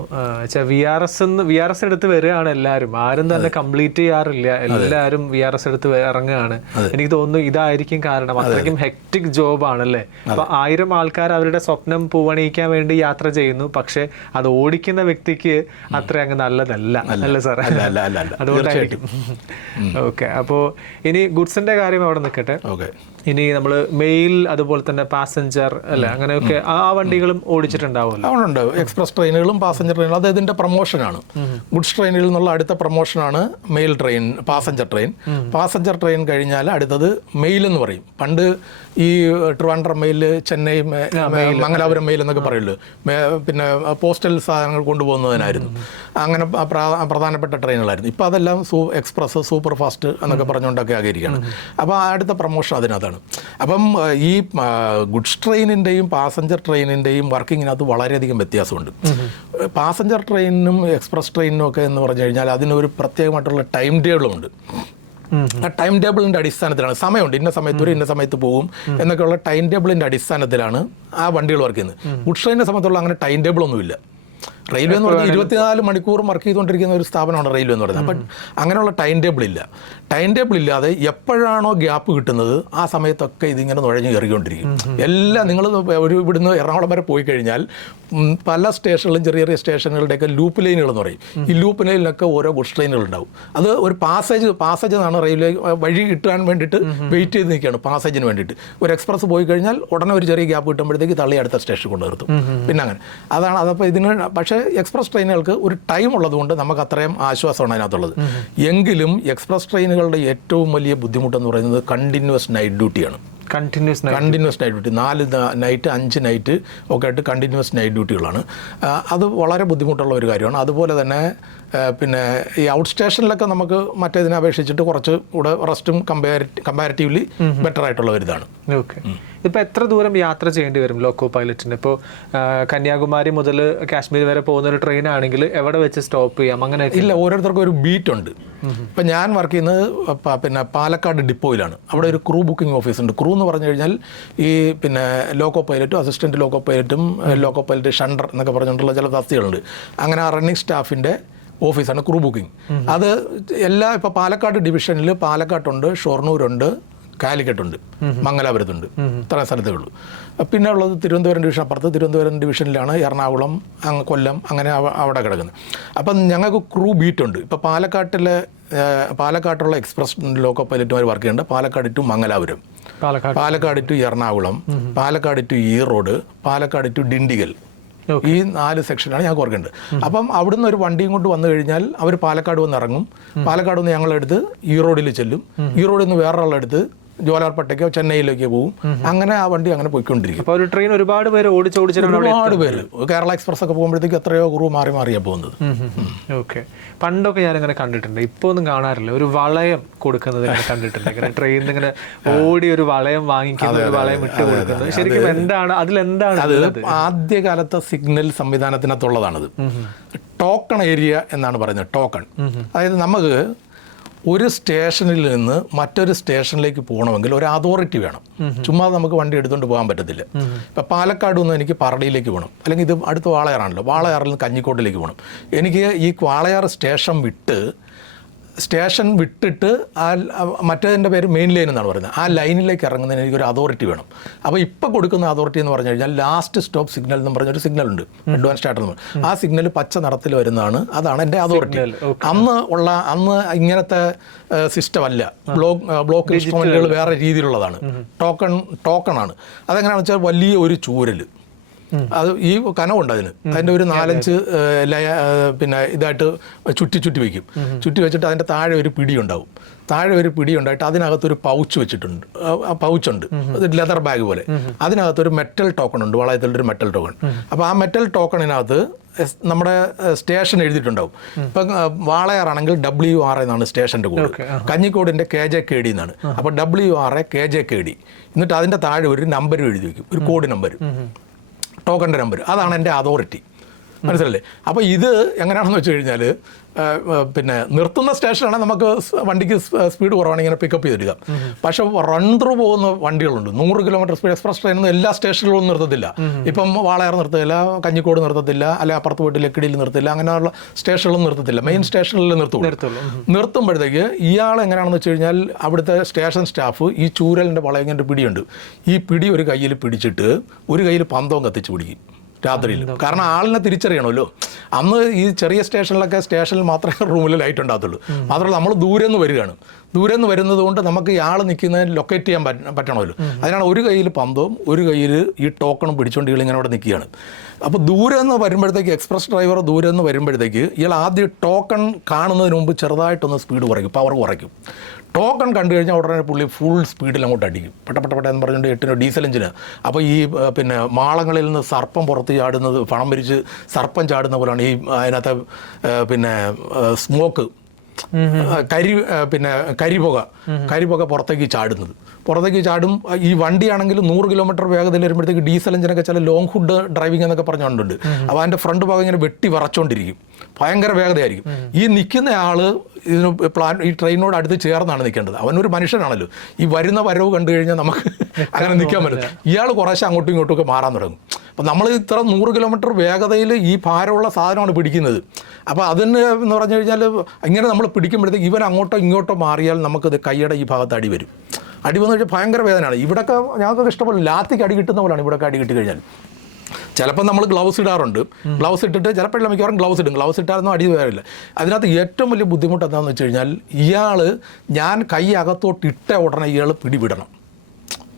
VRS എടുത്ത് വരികയാണ് എല്ലാവരും, ആരും തന്നെ കംപ്ലീറ്റ് ചെയ്യാറില്ല, എല്ലാവരും VRS എടുത്ത് ഇറങ്ങുകയാണ്. എനിക്ക് തോന്നുന്നു ഇതായിരിക്കും കാരണം. അത്രയ്ക്കും ഹെക്ടിക് ജോബ് ആണല്ലേ. അപ്പൊ 1000 ആൾക്കാർ അവരുടെ സ്വപ്നം പൂവണിയിക്കാൻ വേണ്ടി യാത്ര ചെയ്യുന്നു, പക്ഷെ അത് ഓടിക്കുന്ന വ്യക്തിക്ക് അത്ര അങ്ങ് നല്ലതല്ല അല്ലേ സാർ? അതുകൊണ്ടായിരിക്കും. ഓക്കെ. അപ്പോൾ ഇനി ഗുഡ്സിന്റെ കാര്യം അവിടെ നിൽക്കട്ടെ. ഇനി നമ്മൾ മെയിൽ, അതുപോലെ തന്നെ പാസഞ്ചർ അല്ലെ, അങ്ങനെയൊക്കെ ആ വണ്ടികളും ഓടിച്ചിട്ടുണ്ടാവുമല്ലോ? ഉണ്ട്. എക്സ്പ്രസ് ട്രെയിനുകളും പാസഞ്ചർ ട്രെയിനുകളും. അത് ഇതിന്റെ പ്രൊമോഷനാണ്. ഗുഡ്സ് ട്രെയിനിൽ നിന്നുള്ള അടുത്ത പ്രൊമോഷനാണ് mail train, passenger train. Passenger train കഴിഞ്ഞാൽ അടുത്തത് മെയിൽ എന്ന് പറയും. പണ്ട് ഈ ട്രിവാൻഡ്രം മെയിൽ, ചെന്നൈ, മംഗലാപുരം മെയിൽ എന്നൊക്കെ പറയുള്ളൂ. പിന്നെ പോസ്റ്റൽ സാധനങ്ങൾ കൊണ്ടുപോകുന്നതിനായിരുന്നു. അങ്ങനെ പ്രധാനപ്പെട്ട ട്രെയിനുകളായിരുന്നു. ഇപ്പോൾ അതെല്ലാം എക്സ്പ്രസ്, സൂപ്പർ ഫാസ്റ്റ് എന്നൊക്കെ പറഞ്ഞുകൊണ്ടൊക്കെ ആകിയിരിക്കുകയാണ്. അപ്പോൾ അടുത്ത പ്രൊമോഷൻ അതിനകത്താണ്. അപ്പം ഈ ഗുഡ്സ് ട്രെയിനിൻ്റെയും പാസഞ്ചർ ട്രെയിനിൻ്റെയും വർക്കിങ്ങിനകത്ത് വളരെയധികം വ്യത്യാസമുണ്ട്. പാസഞ്ചർ ട്രെയിനിനും എക്സ്പ്രസ് ട്രെയിനിനും ഒക്കെ എന്ന് പറഞ്ഞു കഴിഞ്ഞാൽ അതിനൊരു പ്രത്യേകമായിട്ടുള്ള ടൈം ടേബിളുമുണ്ട്. ആ ടൈം ടേബിളിൻ്റെ അടിസ്ഥാനത്തിലാണ്, സമയമുണ്ട്, ഇന്ന സമയത്ത് വരും, ഇന്ന സമയത്ത് പോകും എന്നൊക്കെയുള്ള ടൈം ടേബിളിൻ്റെ അടിസ്ഥാനത്തിലാണ് ആ വണ്ടികൾ വർക്ക് ചെയ്യുന്നത്. ഗുഡ്സ് ട്രെയിനിനെ സംബന്ധിച്ചുള്ള അങ്ങനെ ടൈം ടേബിളൊന്നുമില്ല. റെയിൽവേ എന്ന് പറഞ്ഞാൽ 24 മണിക്കൂറും വർക്ക് ചെയ്തുകൊണ്ടിരിക്കുന്ന ഒരു സ്ഥാപനമാണ് റെയിൽവേ എന്ന് പറയുന്നത്. അപ്പം അങ്ങനെയുള്ള ടൈം ടേബിൾ ഇല്ലാതെ എപ്പോഴാണോ ഗ്യാപ്പ് കിട്ടുന്നത് ആ സമയത്തൊക്കെ ഇതിങ്ങനെ നുഴഞ്ഞു കയറിക്കൊണ്ടിരിക്കും. എല്ലാം നിങ്ങൾ ഇവിടുന്ന് എറണാകുളം വരെ പോയി കഴിഞ്ഞാൽ പല സ്റ്റേഷനുകളും ചെറിയ ചെറിയ സ്റ്റേഷനുകളുടെയൊക്കെ ലൂപ്പ് ലൈനുകൾ എന്ന് പറയും. ഈ ലൂപ്പ് ലൈനിലൊക്കെ ഓരോ ഗുഡ്സ് ട്രെയിനുകൾ ഉണ്ടാവും. അത് ഒരു പാസേജ് എന്നാണ് റെയിൽവേ വഴി കിട്ടാൻ വേണ്ടിയിട്ട് വെയിറ്റ് ചെയ്ത് നിൽക്കുകയാണ് പാസേജിന് വേണ്ടിയിട്ട്. ഒരു എക്സ്പ്രസ് പോയി കഴിഞ്ഞാൽ ഉടനെ ഒരു ചെറിയ ഗ്യാപ്പ് കിട്ടുമ്പോഴത്തേക്ക് തള്ളി അടുത്ത സ്റ്റേഷൻ കൊണ്ട് നിർത്തും. പിന്നെ അങ്ങനെ അതാണ്. അതപ്പോൾ ഇതിന് പക്ഷേ എക്സ്പ്രസ് ട്രെയിനുകൾക്ക് ഒരു ടൈം ഉള്ളതുകൊണ്ട് നമുക്ക് അത്രയും ആശ്വാസമാണ് അതിനകത്തുള്ളത്. എങ്കിലും എക്സ്പ്രസ് ട്രെയിനുകളുടെ ഏറ്റവും വലിയ ബുദ്ധിമുട്ടെന്ന് പറയുന്നത് കണ്ടിന്യൂസ് നൈറ്റ് ഡ്യൂട്ടിയാണ്. Continuous night duty 4 night 5 night ഒക്കെ ആയിട്ട് കണ്ടിന്യൂസ് നൈറ്റ് ഡ്യൂട്ടികളാണ്. അത് വളരെ ബുദ്ധിമുട്ടുള്ള ഒരു കാര്യമാണ്. അതുപോലെ തന്നെ പിന്നെ ഈ ഔട്ട് സ്റ്റേഷനിലൊക്കെ നമുക്ക് മറ്റേതിനെ അപേക്ഷിച്ചിട്ട് കുറച്ച് കൂടെ റെസ്റ്റും കമ്പാരിറ്റീവ്ലി ബെറ്റർ ആയിട്ടുള്ള ഒരു ഇതാണ്. ഓക്കെ. ഇപ്പോൾ എത്ര ദൂരം യാത്ര ചെയ്യേണ്ടി വരും ലോക്കോ പൈലറ്റിന്? ഇപ്പോൾ കന്യാകുമാരി മുതൽ കാശ്മീർ വരെ പോകുന്ന ഒരു ട്രെയിൻ ആണെങ്കിൽ എവിടെ വെച്ച് സ്റ്റോപ്പ് ചെയ്യാം? അങ്ങനെ ഇല്ല, ഓരോരുത്തർക്കും ഒരു ബീറ്റ് ഉണ്ട്. ഇപ്പം ഞാൻ വർക്ക് ചെയ്യുന്നത് പിന്നെ പാലക്കാട് ഡിപ്പോയിലാണ്. അവിടെ ഒരു ക്രൂ ബുക്കിംഗ് ഓഫീസ് ഉണ്ട്. ക്രൂ എന്ന് പറഞ്ഞു കഴിഞ്ഞാൽ ഈ പിന്നെ ലോക്കോ പൈലറ്റും അസിസ്റ്റൻറ്റ് ലോക്കോ പൈലറ്റും ലോക്കോ പൈലറ്റ് ഷണ്ടർ എന്നൊക്കെ പറഞ്ഞിട്ടുള്ള ചില തസ്തികളുണ്ട്. അങ്ങനെ ആ റണ്ണിങ് സ്റ്റാഫിൻ്റെ ഓഫീസാണ് ക്രൂ ബുക്കിംഗ്. അത് ഇപ്പോൾ പാലക്കാട് ഡിവിഷനിൽ പാലക്കാട്ടുണ്ട്, ഷൊർണൂരുണ്ട്, കാലിക്കട്ടുണ്ട്, മംഗലാപുരത്തുണ്ട്. ഇത്രയും സ്ഥലത്തേ ഉള്ളൂ. പിന്നെ ഉള്ളത് തിരുവനന്തപുരം ഡിവിഷൻ അപ്പുറത്ത്. തിരുവനന്തപുരം ഡിവിഷനിലാണ് എറണാകുളം, കൊല്ലം, അങ്ങനെ അവിടെ കിടക്കുന്നത്. അപ്പം ഞങ്ങൾക്ക് ക്രൂ ബീറ്റുണ്ട്. ഇപ്പോൾ പാലക്കാട്ടുള്ള എക്സ്പ്രസ് ലോക്കോ പൈലറ്റുമാർ വർക്ക് ചെയ്യുന്നുണ്ട്. Palakkad to Mangalapuram, Palakkad to Ernakulam, Palakkad to Erode, Palakkad to Dindigul. ഈ 4 സെക്ഷനാണ് ഞങ്ങൾക്ക് ഓർക്കേണ്ടത്. അപ്പം അവിടുന്ന് ഒരു വണ്ടിയും കൊണ്ട് വന്നു കഴിഞ്ഞാൽ അവർ പാലക്കാട് വന്ന് ഇറങ്ങും. പാലക്കാട് നിന്ന് ഞങ്ങളെടുത്ത് ഈറോഡിൽ ചെല്ലും. ഈറോഡിൽ നിന്ന് വേറൊരാളെടുത്ത് ജോലാർപേട്ടയ്ക്കോ ചെന്നൈയിലേക്കോ പോകും. അങ്ങനെ ആ വണ്ടി അങ്ങനെ പോയിക്കൊണ്ടിരിക്കും. അപ്പോൾ ഒരു ട്രെയിൻ ഒരുപാട് പേര് ഒരുപാട് പേര് കേരള എക്സ്പ്രസ് ഒക്കെ പോകുമ്പോഴത്തേക്ക് എത്രയോ ക്രൂ മാറിയാണ് പോകുന്നത്. ഓക്കെ. പണ്ടൊക്കെ ഞാനിങ്ങനെ കണ്ടിട്ടുണ്ട്, ഇപ്പോൾ ഒന്നും കാണാറില്ല. ഒരു വളയം കൊടുക്കുന്നത് കണ്ടിട്ടുണ്ട്. ഇങ്ങനെ ട്രെയിനിൽ ഇങ്ങനെ ഓടി ഒരു വളയം വാങ്ങിക്കുന്ന, ഒരു വളയം ഇട്ട് കൊടുക്കുന്നത്. ശരിക്കും എന്താണ് അതിലെന്താണ്? അത് ആദ്യകാലത്തെ സിഗ്നൽ സംവിധാനത്തിനകത്തുള്ളതാണത്. ടോക്കൺ ഏരിയ എന്നാണ് പറയുന്നത്. ടോക്കൺ അതായത് നമുക്ക് ഒരു സ്റ്റേഷനിൽ നിന്ന് മറ്റൊരു സ്റ്റേഷനിലേക്ക് പോകണമെങ്കിൽ ഒരു അതോറിറ്റി വേണം. ചുമ്മാ നമുക്ക് വണ്ടി എടുത്തുകൊണ്ട് പോകാൻ പറ്റത്തില്ല. ഇപ്പം പാലക്കാട് നിന്ന് എനിക്ക് പറടിയിലേക്ക് പോകണം, അല്ലെങ്കിൽ ഇത് അടുത്ത് വാളയാറാണല്ലോ, വാളയാറിൽ നിന്ന് കഞ്ഞിക്കോട്ടിലേക്ക് പോകണം. എനിക്ക് ഈ വാളയാർ സ്റ്റേഷൻ വിട്ടിട്ട് മറ്റേതിൻ്റെ പേര് മെയിൻ ലൈൻ എന്നാണ് പറയുന്നത്. ആ ലൈനിലേക്ക് ഇറങ്ങുന്നതിന് എനിക്കൊരു അതോറിറ്റി വേണം. അപ്പോൾ ഇപ്പോൾ കൊടുക്കുന്ന അതോറിറ്റി എന്ന് പറഞ്ഞു കഴിഞ്ഞാൽ ലാസ്റ്റ് സ്റ്റോപ്പ് സിഗ്നൽ എന്ന് പറഞ്ഞൊരു സിഗ്നൽ ഉണ്ട്, അഡ്വാൻസ് ആയിട്ട്. ആ സിഗ്നൽ പച്ച നിറത്തിൽ വരുന്നതാണ്. അതാണ് എൻ്റെ അതോറിറ്റി. അന്ന് ഇങ്ങനത്തെ സിസ്റ്റം അല്ല. ബ്ലോക്ക് ഇൻസ്ട്രുമെൻറ്റുകൾ വേറെ രീതിയിലുള്ളതാണ്. ടോക്കണാണ്. അതെങ്ങനെയാണെന്ന് വെച്ചാൽ വലിയ ഒരു ചൂരൽ, അത് ഈ കനമുണ്ട് അതിൻ്റെ ഒരു 4-5 പിന്നെ ഇതായിട്ട് ചുറ്റി വയ്ക്കും. ചുറ്റി വെച്ചിട്ട് അതിൻ്റെ താഴെ ഒരു പിടിയുണ്ടാവും. ഉണ്ടായിട്ട് അതിനകത്തൊരു പൗച്ചുണ്ട്, ലെതർ ബാഗ് പോലെ. അതിനകത്തൊരു മെറ്റൽ ടോക്കൺ ഉണ്ട്, വളയത്തിലൊരു മെറ്റൽ ടോക്കൺ. അപ്പോൾ ആ മെറ്റൽ ടോക്കണിനകത്ത് നമ്മുടെ സ്റ്റേഷൻ എഴുതിയിട്ടുണ്ടാവും. ഇപ്പം വാളയാറാണെങ്കിൽ WR എന്നാണ് സ്റ്റേഷൻ്റെ കോഡ്, കഞ്ഞിക്കോടിൻ്റെ KJKD എന്നാണ്. അപ്പോൾ WR KJKD. എന്നിട്ട് അതിൻ്റെ താഴെ ഒരു നമ്പരും എഴുതി വയ്ക്കും, ഒരു കോഡ് നമ്പർ, ടോക്കണിൻ്റെ നമ്പർ. അതാണ് എൻ്റെ അതോറിറ്റി. മനസ്സിലല്ലേ? അപ്പോൾ ഇത് എങ്ങനെയാണെന്ന് വെച്ച് കഴിഞ്ഞാൽ പിന്നെ നിർത്തുന്ന സ്റ്റേഷനാണ് നമുക്ക് വണ്ടിക്ക് സ്പീഡ് കുറവാണ് ഇങ്ങനെ പിക്കപ്പ് ചെയ്തിടുക. പക്ഷേ റൺ ത്രൂ പോകുന്ന വണ്ടികളുണ്ട് 100 കിലോമീറ്റർ സ്പീഡ്. എക്സ്പ്രസ് ട്രെയിനൊന്നും എല്ലാ സ്റ്റേഷനുകളിലും നിർത്തത്തില്ല. ഇപ്പം വാളയാർ നിർത്തത്തില്ല, കഞ്ഞിക്കോട് നിർത്തത്തില്ല, അല്ലെ അപ്പുറത്ത് പോയിട്ട് ലക്കിടിയിൽ നിർത്തില്ല, അങ്ങനെയുള്ള സ്റ്റേഷനുകളും നിർത്തത്തില്ല. മെയിൻ സ്റ്റേഷനിൽ നിർത്തുമ്പോഴത്തേക്ക് ഇയാൾ എങ്ങനെയാണെന്ന് വെച്ച് കഴിഞ്ഞാൽ അവിടുത്തെ സ്റ്റേഷൻ സ്റ്റാഫ് ഈ ചൂരലിൻ്റെ വളയങ്ങൻ്റെ പിടിയുണ്ട്. ഈ പിടി ഒരു കയ്യിൽ പിടിച്ചിട്ട് ഒരു കയ്യിൽ പന്തവും കത്തിച്ച് പിടിക്കും രാത്രിയിൽ. കാരണം ആളിനെ തിരിച്ചറിയണമല്ലോ. അന്ന് ഈ ചെറിയ സ്റ്റേഷനിൽ മാത്രമേ റൂമിൽ ലൈറ്റ് ഉണ്ടാകത്തുള്ളൂ. മാത്രമല്ല നമ്മൾ ദൂരെ നിന്ന് വരുന്നത് കൊണ്ട് നമുക്ക് ഇയാൾ നിൽക്കുന്നതിന് ലൊക്കേറ്റ് ചെയ്യാൻ പറ്റണമല്ലോ. അതിനാണ് ഒരു കയ്യിൽ പന്തവും ഒരു കയ്യിൽ ഈ ടോക്കണും പിടിച്ചുകൊണ്ട് ഇങ്ങനെ അവിടെ നിൽക്കുകയാണ്. അപ്പോൾ ദൂരെ നിന്ന് വരുമ്പോഴത്തേക്ക്, എക്സ്പ്രസ് ഡ്രൈവർ ദൂരെ നിന്ന് വരുമ്പോഴത്തേക്ക് ഇയാൾ ആദ്യം ടോക്കൺ കാണുന്നതിന് മുമ്പ് ചെറുതായിട്ടൊന്ന് സ്പീഡ് കുറയ്ക്കും, പവർ കുറയ്ക്കും. ടോക്കൺ കണ്ടു കഴിഞ്ഞാൽ ഉടനെ പുള്ളി ഫുൾ സ്പീഡിൽ അങ്ങോട്ട് അടിക്കും, പെട്ട എന്ന് പറഞ്ഞുകൊണ്ട് 8 ഡീസൽ എഞ്ചിന്. അപ്പോൾ ഈ പിന്നെ മാളങ്ങളിൽ നിന്ന് സർപ്പം പുറത്ത് ചാടുന്നത്, പണം പിരിച്ച് സർപ്പം ചാടുന്ന പോലെയാണ് ഈ അതിനകത്തെ പിന്നെ സ്മോക്ക്, കരിപുക പുറത്തേക്ക് ചാടും. ഈ വണ്ടിയാണെങ്കിൽ 100 കിലോമീറ്റർ വേഗതയിൽ വരുമ്പോഴത്തേക്ക് ഡീസൽ എഞ്ചിനൊക്കെ ചില ലോങ് ഹുഡ് ഡ്രൈവിംഗ് എന്നൊക്കെ പറഞ്ഞുകൊണ്ടുണ്ട്. അപ്പോൾ അതിൻ്റെ ഫ്രണ്ട് ഭാഗം ഇങ്ങനെ വെട്ടി വിറച്ചോണ്ടിരിക്കും, ഭയങ്കര വേഗതയായിരിക്കും. ഈ നിൽക്കുന്ന ആള് ഈ ട്രെയിനോട് അടുത്ത് ചേർന്നാണ് നിൽക്കേണ്ടത്. അവനൊരു മനുഷ്യനാണല്ലോ. ഈ വരുന്ന വരവ് കണ്ടു കഴിഞ്ഞാൽ നമുക്ക് അങ്ങനെ നിൽക്കാൻ പറ്റില്ല. ഇയാൾ കുറേശ്ശെ അങ്ങോട്ടും ഇങ്ങോട്ടും ഒക്കെ മാറാൻ തുടങ്ങും. അപ്പോൾ നമ്മൾ ഇത്ര 100 കിലോമീറ്റർ വേഗതയിൽ ഈ ഭാരമുള്ള സാധനമാണ് പിടിക്കുന്നത്. അപ്പോൾ അതിന് എന്ന് പറഞ്ഞു കഴിഞ്ഞാൽ ഇങ്ങനെ നമ്മൾ പിടിക്കുമ്പോഴത്തേക്ക് ഇവൻ അങ്ങോട്ടോ ഇങ്ങോട്ടോ മാറിയാൽ നമുക്കത് കൈയുടെ ഈ ഭാഗത്ത് അടി വരും. അടി വന്നു കഴിഞ്ഞാൽ ഭയങ്കര വേദനയാണ്. ഇവിടെയൊക്കെ ഞങ്ങൾക്കൊക്കെ ഇഷ്ടപ്പെടും, ലാത്തിക്ക് അടി കിട്ടുന്ന പോലെയാണ് ഇവിടെയൊക്കെ അടി കിട്ടി കഴിഞ്ഞാൽ. ചിലപ്പോൾ നമ്മൾ ഗ്ലൗസ് ഇടാറുണ്ട്, ഗ്ലൗസ് ഇട്ടിട്ട് ചിലപ്പോഴെല്ലാം മിക്കവാറും ഗ്ലൗസ് ഇടും, ഗ്ലൗസ് ഇട്ടാലൊന്നും അടി വരില്ല. അതിനകത്ത് ഏറ്റവും വലിയ ബുദ്ധിമുട്ട് എന്താണെന്ന് വെച്ച് കഴിഞ്ഞാൽ ഇയാൾ ഞാൻ കൈ അകത്തോട്ട് ഇട്ട ഉടനെ ഇയാൾ പിടിവിടണം,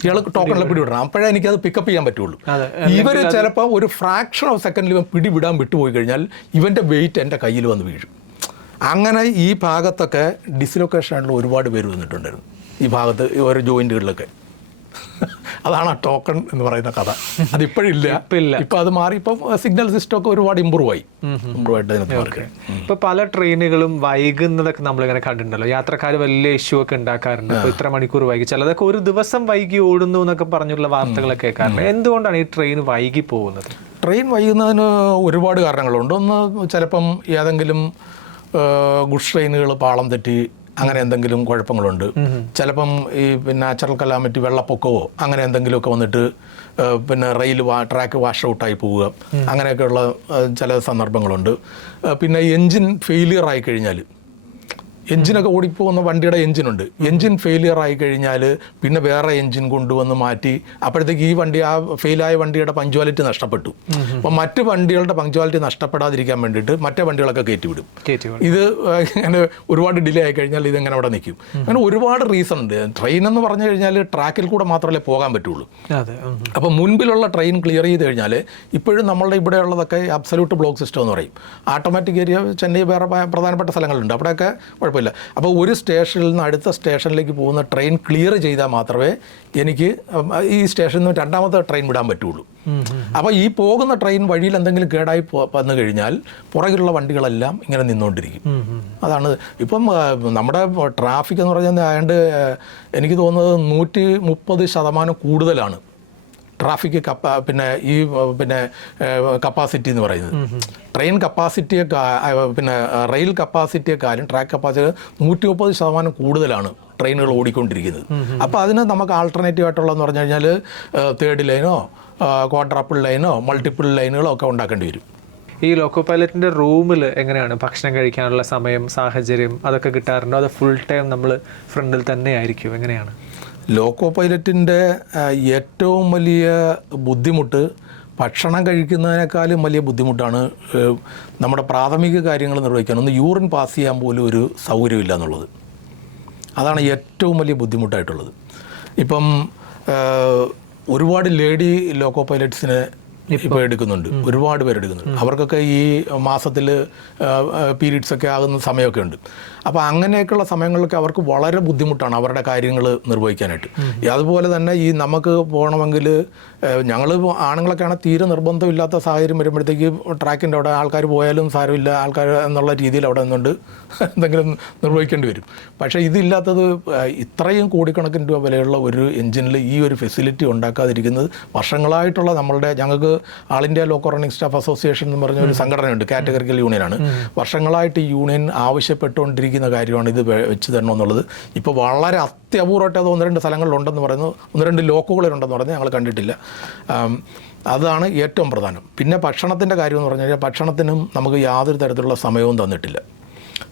ഇയാൾ ടോക്കണിൽ പിടിവിടണം, അപ്പോഴേ എനിക്കത് പിക്കപ്പ് ചെയ്യാൻ പറ്റുള്ളൂ. ഇവർ ചിലപ്പോൾ ഒരു ഫ്രാക്ഷൻ ഓഫ് സെക്കൻഡിൽ ഇവൻ പിടിവിടാൻ വിട്ടുപോയി കഴിഞ്ഞാൽ ഇവൻ്റെ വെയിറ്റ് എൻ്റെ കയ്യിൽ വന്ന് വീഴും. അങ്ങനെ ഈ ഭാഗത്തൊക്കെ ഡിസ്ലൊക്കേഷൻ ആയിട്ടുള്ള ഒരുപാട് പേര് വന്നിട്ടുണ്ടായിരുന്നു ഈ ഭാഗത്ത് ഓരോ ജോയിൻറ്റുകളിലൊക്കെ. അതാണ് ആ ടോക്കൺ എന്ന് പറയുന്ന കഥ. അതിപ്പോഴില്ല, ഇപ്പം അത് മാറി. ഇപ്പം സിഗ്നൽ സിസ്റ്റം ഒക്കെ ഒരുപാട് ഇമ്പ്രൂവ് ആയിട്ട് അതിനകത്ത് മാറി. ഇപ്പോൾ പല ട്രെയിനുകളും വൈകുന്നതൊക്കെ നമ്മളിങ്ങനെ കണ്ടിട്ടുണ്ടല്ലോ, യാത്രക്കാർ വലിയ ഇഷ്യൂ ഒക്കെ ഉണ്ടാക്കാറുണ്ട്. ഇപ്പോൾ ഇത്ര മണിക്കൂർ വൈകി, ചിലതൊക്കെ ഒരു ദിവസം വൈകി ഓടുന്നു എന്നൊക്കെ പറഞ്ഞുള്ള വാർത്തകളൊക്കെ കേൾക്കാറുണ്ട്. എന്തുകൊണ്ടാണ് ഈ ട്രെയിൻ വൈകി പോകുന്നത്? ട്രെയിൻ വൈകുന്നതിന് ഒരുപാട് കാരണങ്ങളുണ്ട്. ഒന്ന് ചിലപ്പം ഏതെങ്കിലും ഗുഡ്സ് ട്രെയിനുകൾ പാളം തെറ്റി അങ്ങനെ എന്തെങ്കിലും കുഴപ്പങ്ങളുണ്ട്. ചിലപ്പം ഈ നാച്ചുറൽ കലാമിറ്റി, വെള്ളപ്പൊക്കമോ അങ്ങനെ എന്തെങ്കിലുമൊക്കെ വന്നിട്ട് പിന്നെ റെയിൽ ട്രാക്ക് വാഷ് ഔട്ടായി പോവുക, അങ്ങനെയൊക്കെയുള്ള ചില സന്ദർഭങ്ങളുണ്ട്. പിന്നെ എൻജിൻ ഫെയിലിയർ ആയി കഴിഞ്ഞാൽ, എൻജിനൊക്കെ ഓടിപ്പോകുന്ന വണ്ടിയുടെ എൻജിനുണ്ട്, എൻജിൻ ഫെയിലിയർ ആയി കഴിഞ്ഞാൽ പിന്നെ വേറെ എൻജിൻ കൊണ്ടുവന്ന് മാറ്റി അപ്പോഴത്തേക്ക് ഈ വണ്ടി ആ ഫെയിലായ വണ്ടിയുടെ പങ്ക്ച്വാലിറ്റി നഷ്ടപ്പെട്ടു. അപ്പോൾ മറ്റ് വണ്ടികളുടെ പങ്ക്ച്വാലിറ്റി നഷ്ടപ്പെടാതിരിക്കാൻ വേണ്ടിയിട്ട് മറ്റേ വണ്ടികളൊക്കെ കയറ്റിവിടും. ഇത് ഇങ്ങനെ ഒരുപാട് ഡിലേ ആയി കഴിഞ്ഞാൽ ഇതെങ്ങനെ അവിടെ നിൽക്കും. അങ്ങനെ ഒരുപാട് റീസൺ ഉണ്ട്. ട്രെയിൻ എന്ന് പറഞ്ഞു കഴിഞ്ഞാൽ ട്രാക്കിൽ കൂടെ മാത്രമല്ലേ പോകാൻ പറ്റുള്ളൂ. അപ്പോൾ മുൻപിലുള്ള ട്രെയിൻ ക്ലിയർ ചെയ്ത് കഴിഞ്ഞാൽ ഇപ്പോഴും നമ്മളുടെ ഇവിടെയുള്ളതൊക്കെ അബ്സല്യൂട്ട് ബ്ലോക്ക് സിസ്റ്റം എന്ന് പറയും. ഓട്ടോമാറ്റിക് ഏരിയ ചെന്നൈ വേറെ പ്രധാനപ്പെട്ട സ്ഥലങ്ങളുണ്ട്, അവിടെയൊക്കെ കുഴപ്പമില്ല. അപ്പോൾ ഒരു സ്റ്റേഷനിൽ നിന്ന് അടുത്ത സ്റ്റേഷനിലേക്ക് പോകുന്ന ട്രെയിൻ ക്ലിയർ ചെയ്താൽ മാത്രമേ എനിക്ക് ഈ സ്റ്റേഷനിൽ നിന്ന് രണ്ടാമത്തെ ട്രെയിൻ വിടാൻ പറ്റുള്ളൂ. അപ്പോൾ ഈ പോകുന്ന ട്രെയിൻ വഴിയിൽ എന്തെങ്കിലും കേടായി വന്നു കഴിഞ്ഞാൽ പുറകിലുള്ള വണ്ടികളെല്ലാം ഇങ്ങനെ നിന്നുകൊണ്ടിരിക്കും. അതാണ് ഇപ്പം നമ്മുടെ ട്രാഫിക് എന്ന് പറഞ്ഞാൽ ഏതാണ്ട് എനിക്ക് തോന്നുന്നത് 130% കൂടുതലാണ് ട്രാഫിക് കപ്പാസിറ്റി എന്ന് പറയുന്നത്. ട്രെയിൻ കപ്പാസിറ്റിയെ പിന്നെ റെയിൽ കപ്പാസിറ്റിയെക്കാളും ട്രാക്ക് കപ്പാസിറ്റി 130% കൂടുതലാണ് ട്രെയിനുകൾ ഓടിക്കൊണ്ടിരിക്കുന്നത്. അപ്പോൾ അതിന് നമുക്ക് ആൾട്ടർനേറ്റീവ് ആയിട്ടുള്ളതെന്ന് പറഞ്ഞു കഴിഞ്ഞാൽ തേർഡ് ലൈനോ ക്വാഡ്രാപ്പിൾ ലൈനോ മൾട്ടിപ്പിൾ ലൈനുകളോ ഒക്കെ ഉണ്ടാക്കേണ്ടി വരും. ഈ ലോക്കോ പൈലറ്റിൻ്റെ റൂമിൽ എങ്ങനെയാണ് ഭക്ഷണം കഴിക്കാനുള്ള സമയം, സാഹചര്യം അതൊക്കെ കിട്ടാറുണ്ടോ? അത് ഫുൾ ടൈം നമ്മൾ ഫ്രണ്ടിൽ തന്നെ ആയിരിക്കും? എങ്ങനെയാണ്? ലോക്കോ പൈലറ്റിൻ്റെ ഏറ്റവും വലിയ ബുദ്ധിമുട്ട് ഭക്ഷണം കഴിക്കുന്നതിനേക്കാളും വലിയ ബുദ്ധിമുട്ടാണ് നമ്മുടെ പ്രാഥമിക കാര്യങ്ങൾ നിർവഹിക്കാൻ. ഒന്ന് യൂറിൻ പാസ് ചെയ്യാൻ പോലും ഒരു സൗകര്യമില്ല എന്നുള്ളത്. അതാണ് ഏറ്റവും വലിയ ബുദ്ധിമുട്ടായിട്ടുള്ളത്. ഇപ്പം ഒരുപാട് ലേഡി ലോക്കോ പൈലറ്റ്സിനെ ഇപ്പോൾ എടുക്കുന്നുണ്ട്, ഒരുപാട് പേരെടുക്കുന്നുണ്ട്. അവർക്കൊക്കെ ഈ മാസത്തിൽ പീരീഡ്സൊക്കെ ആകുന്ന സമയമൊക്കെ ഉണ്ട്. അപ്പോൾ അങ്ങനെയൊക്കെയുള്ള സമയങ്ങളിലൊക്കെ അവർക്ക് വളരെ ബുദ്ധിമുട്ടാണ് അവരുടെ കാര്യങ്ങൾ നിർവഹിക്കാനായിട്ട്. അതുപോലെ തന്നെ ഈ നമുക്ക് പോകണമെങ്കിൽ ഞങ്ങൾ ആണുങ്ങളൊക്കെയാണ് തീരെ നിർബന്ധമില്ലാത്ത സാഹചര്യം വരുമ്പോഴത്തേക്ക് ട്രാക്കിൻ്റെ അവിടെ ആൾക്കാർ പോയാലും സാരമില്ല, ആൾക്കാർ എന്നുള്ള രീതിയിൽ അവിടെ നിന്നുകൊണ്ട് എന്തെങ്കിലും നിർവഹിക്കേണ്ടി വരും. പക്ഷേ ഇതില്ലാത്തത് ഇത്രയും കോടിക്കണക്കിന് രൂപ വിലയുള്ള ഒരു എഞ്ചിനിൽ ഈ ഒരു ഫെസിലിറ്റി ഉണ്ടാക്കാതിരിക്കുന്നത് വർഷങ്ങളായിട്ടുള്ള നമ്മളുടെ ഞങ്ങൾക്ക് all India loco running staff association എന്ന് പറഞ്ഞ ഒരു സംഘടനയുണ്ട്, കാറ്റഗറിക്കൽ യൂണിയനാണ്. വർഷങ്ങളായിട്ട് ഈ യൂണിയൻ ആവശ്യപ്പെട്ടുകൊണ്ടിരിക്കുന്ന കാര്യമാണ് ഇത് വെച്ച് തരണമെന്നുള്ളത്. ഇപ്പോൾ വളരെ അത്യപൂർവമായിട്ട് അത് 1-2 സ്ഥലങ്ങളിലുണ്ടെന്ന് പറയുന്നു, 1-2 ലോക്കുകളിലുണ്ടെന്ന് പറഞ്ഞ് ഞങ്ങൾ കണ്ടിട്ടില്ല. അതാണ് ഏറ്റവും പ്രധാനം. പിന്നെ ഭക്ഷണത്തിൻ്റെ കാര്യം എന്ന് പറഞ്ഞു കഴിഞ്ഞാൽ ഭക്ഷണത്തിനും നമുക്ക് യാതൊരു തരത്തിലുള്ള സമയവും തന്നിട്ടില്ല.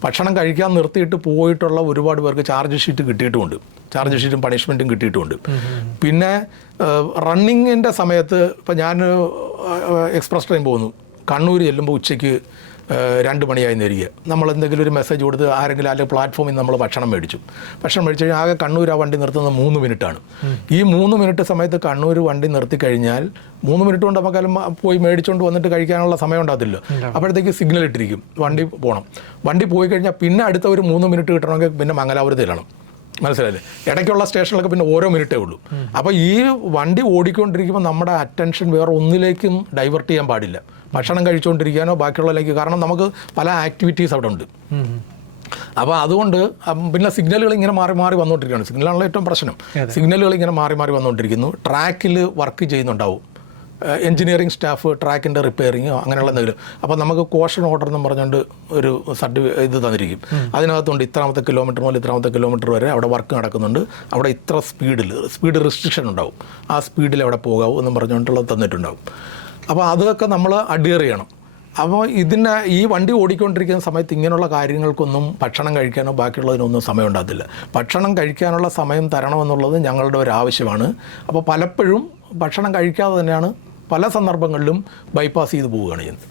ഭക്ഷണം കഴിക്കാൻ നിർത്തിയിട്ട് പോയിട്ടുള്ള ഒരുപാട് പേർക്ക് ചാർജ് ഷീറ്റ് കിട്ടിയിട്ടുമുണ്ട്, ചാർജ് ഷീറ്റും പണിഷ്മെൻറ്റും കിട്ടിയിട്ടുമുണ്ട്. പിന്നെ റണ്ണിങ്ങിൻ്റെ സമയത്ത് ഇപ്പോൾ ഞാൻ എക്സ്പ്രസ് ട്രെയിൻ പോകുന്നു, കണ്ണൂർ ചെല്ലുമ്പോൾ ഉച്ചയ്ക്ക് 2 മണിയായി നേരിക്കുക. നമ്മൾ എന്തെങ്കിലും ഒരു മെസ്സേജ് കൊടുത്ത് ആരെങ്കിലും അല്ലെങ്കിൽ പ്ലാറ്റ്ഫോമിൽ നമ്മൾ ഭക്ഷണം മേടിച്ചു കഴിഞ്ഞാൽ ആകെ കണ്ണൂർ ആ വണ്ടി നിർത്തുന്നത് 3 മിനിറ്റാണ്. ഈ 3 മിനിറ്റ് സമയത്ത് കണ്ണൂർ വണ്ടി നിർത്തി കഴിഞ്ഞാൽ 3 മിനിറ്റ് കൊണ്ട് നമുക്കെല്ലാം പോയി മേടിച്ചുകൊണ്ട് വന്നിട്ട് കഴിക്കാനുള്ള സമയം ഉണ്ടാകത്തില്ല. അപ്പോഴത്തേക്ക് സിഗ്നൽ ഇട്ടിരിക്കും വണ്ടി പോകണം. വണ്ടി പോയി കഴിഞ്ഞാൽ പിന്നെ അടുത്ത ഒരു 3 മിനിറ്റ് കിട്ടണമെങ്കിൽ പിന്നെ മംഗലാപുരത്തിലാണ്, മനസ്സിലായില്ലേ? ഇടയ്ക്കുള്ള സ്റ്റേഷനിലൊക്കെ പിന്നെ ഓരോ മിനിറ്റേ ഉള്ളൂ. അപ്പോൾ ഈ വണ്ടി ഓടിക്കൊണ്ടിരിക്കുമ്പോൾ നമ്മുടെ അറ്റൻഷൻ വേറെ ഒന്നിലേക്കും ഡൈവേർട്ട് ചെയ്യാൻ പാടില്ല, ഭക്ഷണം കഴിച്ചുകൊണ്ടിരിക്കാനോ ബാക്കിയുള്ളതിലേക്ക്. കാരണം നമുക്ക് പല ആക്ടിവിറ്റീസ് അവിടെ ഉണ്ട്. അപ്പോൾ അതുകൊണ്ട് പിന്നെ സിഗ്നലുകൾ ഇങ്ങനെ മാറി മാറി വന്നുകൊണ്ടിരിക്കുകയാണ്. സിഗ്നലാണല്ലോ ഏറ്റവും പ്രശ്നം. സിഗ്നലുകൾ ഇങ്ങനെ മാറി മാറി വന്നുകൊണ്ടിരിക്കുന്നു. ട്രാക്കിൽ വർക്ക് ചെയ്യുന്നുണ്ടാവും എഞ്ചിനീയറിംഗ് സ്റ്റാഫ്, ട്രാക്കിൻ്റെ റിപ്പയറിങ്ങോ അങ്ങനെയുള്ള എന്തെങ്കിലും. അപ്പോൾ നമുക്ക് കോഷൻ ഓർഡർ എന്ന് പറഞ്ഞുകൊണ്ട് ഒരു ഇത് തന്നിരിക്കും. അതിനകത്തുണ്ട് ഇത്രാമത്തെ കിലോമീറ്റർ മുതൽ ഇത്രാമത്തെ കിലോമീറ്റർ വരെ അവിടെ വർക്ക് നടക്കുന്നുണ്ട്, അവിടെ ഇത്ര സ്പീഡ് റെസ്ട്രിക്ഷൻ ഉണ്ടാവും, ആ സ്പീഡിൽ അവിടെ പോകാവൂ എന്നും പറഞ്ഞുകൊണ്ടുള്ളത് തന്നിട്ടുണ്ടാവും. അപ്പോൾ അതൊക്കെ നമ്മൾ അഡ്യർ ചെയ്യണം. അപ്പോൾ ഈ വണ്ടി ഓടിക്കൊണ്ടിരിക്കുന്ന സമയത്ത് ഇങ്ങനെയുള്ള കാര്യങ്ങൾക്കൊന്നും ഭക്ഷണം കഴിക്കാനോ ബാക്കിയുള്ളതിനൊന്നും സമയം ഉണ്ടാകത്തില്ല. ഭക്ഷണം കഴിക്കാനുള്ള സമയം തരണമെന്നുള്ളത് ഞങ്ങളുടെ ഒരു ആവശ്യമാണ്. അപ്പോൾ പലപ്പോഴും ഭക്ഷണം കഴിക്കാതെ തന്നെയാണ് പല സന്ദർഭങ്ങളിലും ബൈപ്പാസ് ചെയ്ത് പോവുകയാണ് ചെയ്യുന്നത്.